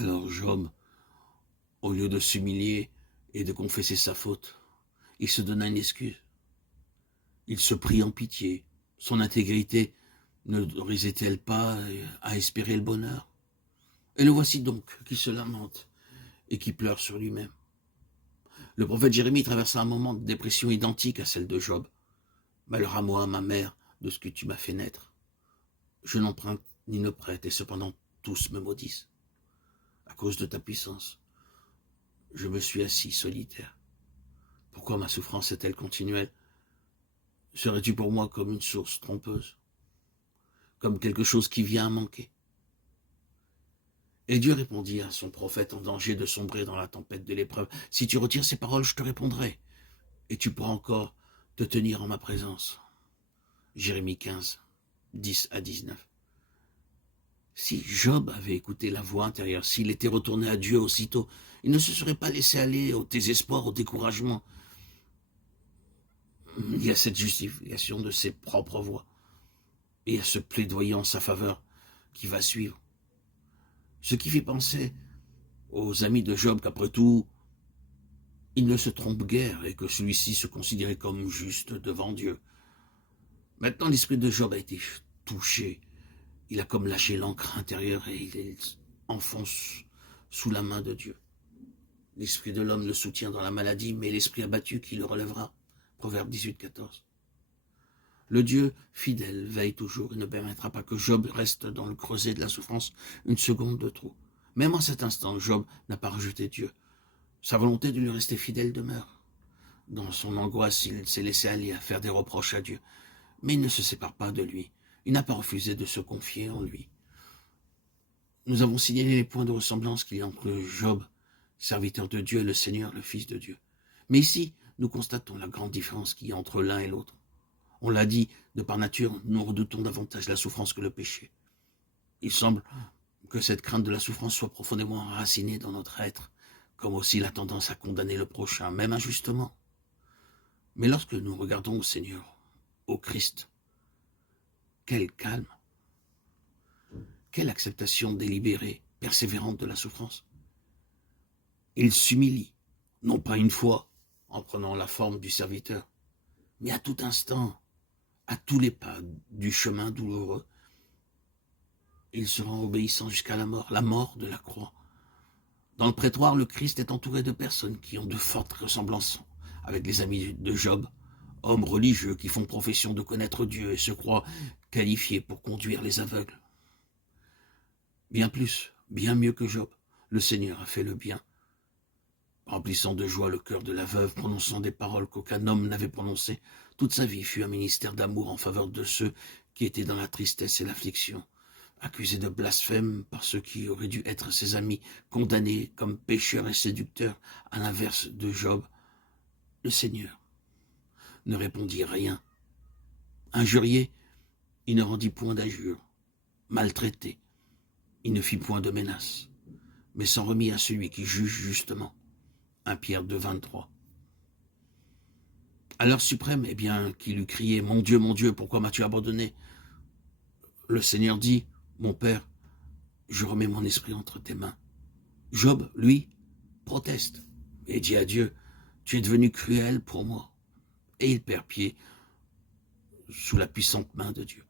Alors Job, au lieu de s'humilier et de confesser sa faute, il se donna une excuse. Il se prit en pitié. Son intégrité n'autorisait-elle pas à espérer le bonheur? Et le voici donc qui se lamente et qui pleure sur lui-même. Le prophète Jérémie traversa un moment de dépression identique à celle de Job. Malheur à moi, ma mère, de ce que tu m'as fait naître. Je n'emprunte ni ne prête, et cependant tous me maudissent. À cause de ta puissance, je me suis assis solitaire. Pourquoi ma souffrance est-elle continuelle? Serais-tu pour moi comme une source trompeuse, comme quelque chose qui vient à manquer? Et Dieu répondit à son prophète en danger de sombrer dans la tempête de l'épreuve. Si tu retires ces paroles, je te répondrai, et tu pourras encore te tenir en ma présence. Jérémie 15, 10 à 19. Si Job avait écouté la voix intérieure, s'il était retourné à Dieu aussitôt, il ne se serait pas laissé aller au désespoir, au découragement. Il y a cette justification de ses propres voix, et à ce plaidoyer en sa faveur qui va suivre. Ce qui fait penser aux amis de Job qu'après tout, il ne se trompe guère et que celui-ci se considérait comme juste devant Dieu. Maintenant, l'esprit de Job a été touché. Il a comme lâché l'encre intérieure et il enfonce sous la main de Dieu. L'esprit de l'homme le soutient dans la maladie, mais l'esprit abattu qui le relèvera. Proverbe 18, 14. Le Dieu fidèle veille toujours et ne permettra pas que Job reste dans le creuset de la souffrance une seconde de trop. Même en cet instant, Job n'a pas rejeté Dieu. Sa volonté de lui rester fidèle demeure. Dans son angoisse, il s'est laissé aller à faire des reproches à Dieu. Mais il ne se sépare pas de lui. Il n'a pas refusé de se confier en lui. Nous avons signalé les points de ressemblance qu'il y a entre Job, serviteur de Dieu, et le Seigneur, le Fils de Dieu. Mais ici, nous constatons la grande différence qu'il y a entre l'un et l'autre. On l'a dit, de par nature, nous redoutons davantage la souffrance que le péché. Il semble que cette crainte de la souffrance soit profondément enracinée dans notre être, comme aussi la tendance à condamner le prochain, même injustement. Mais lorsque nous regardons au Seigneur, au Christ, quel calme, quelle acceptation délibérée, persévérante de la souffrance. Il s'humilie, non pas une fois, en prenant la forme du serviteur, mais à tout instant, à tous les pas du chemin douloureux. Il se rend obéissant jusqu'à la mort de la croix. Dans le prétoire, le Christ est entouré de personnes qui ont de fortes ressemblances avec les amis de Job, hommes religieux qui font profession de connaître Dieu et se croient qualifiés pour conduire les aveugles. Bien plus, bien mieux que Job, le Seigneur a fait le bien, remplissant de joie le cœur de la veuve, prononçant des paroles qu'aucun homme n'avait prononcées. Toute sa vie fut un ministère d'amour en faveur de ceux qui étaient dans la tristesse et l'affliction. Accusé de blasphème par ceux qui auraient dû être ses amis, condamné comme pécheur et séducteur, à l'inverse de Job, le Seigneur ne répondit rien. Injurié, il ne rendit point d'injure. Maltraité, il ne fit point de menaces, mais s'en remit à celui qui juge justement. 1 Pierre 2, 23. À l'heure suprême, eh bien, qu'il eût crié « Mon Dieu, pourquoi m'as-tu abandonné ?» Le Seigneur dit « Mon Père, je remets mon esprit entre tes mains. » Job, lui, proteste et dit à Dieu « Tu es devenu cruel pour moi. » Et il perd pied sous la puissante main de Dieu.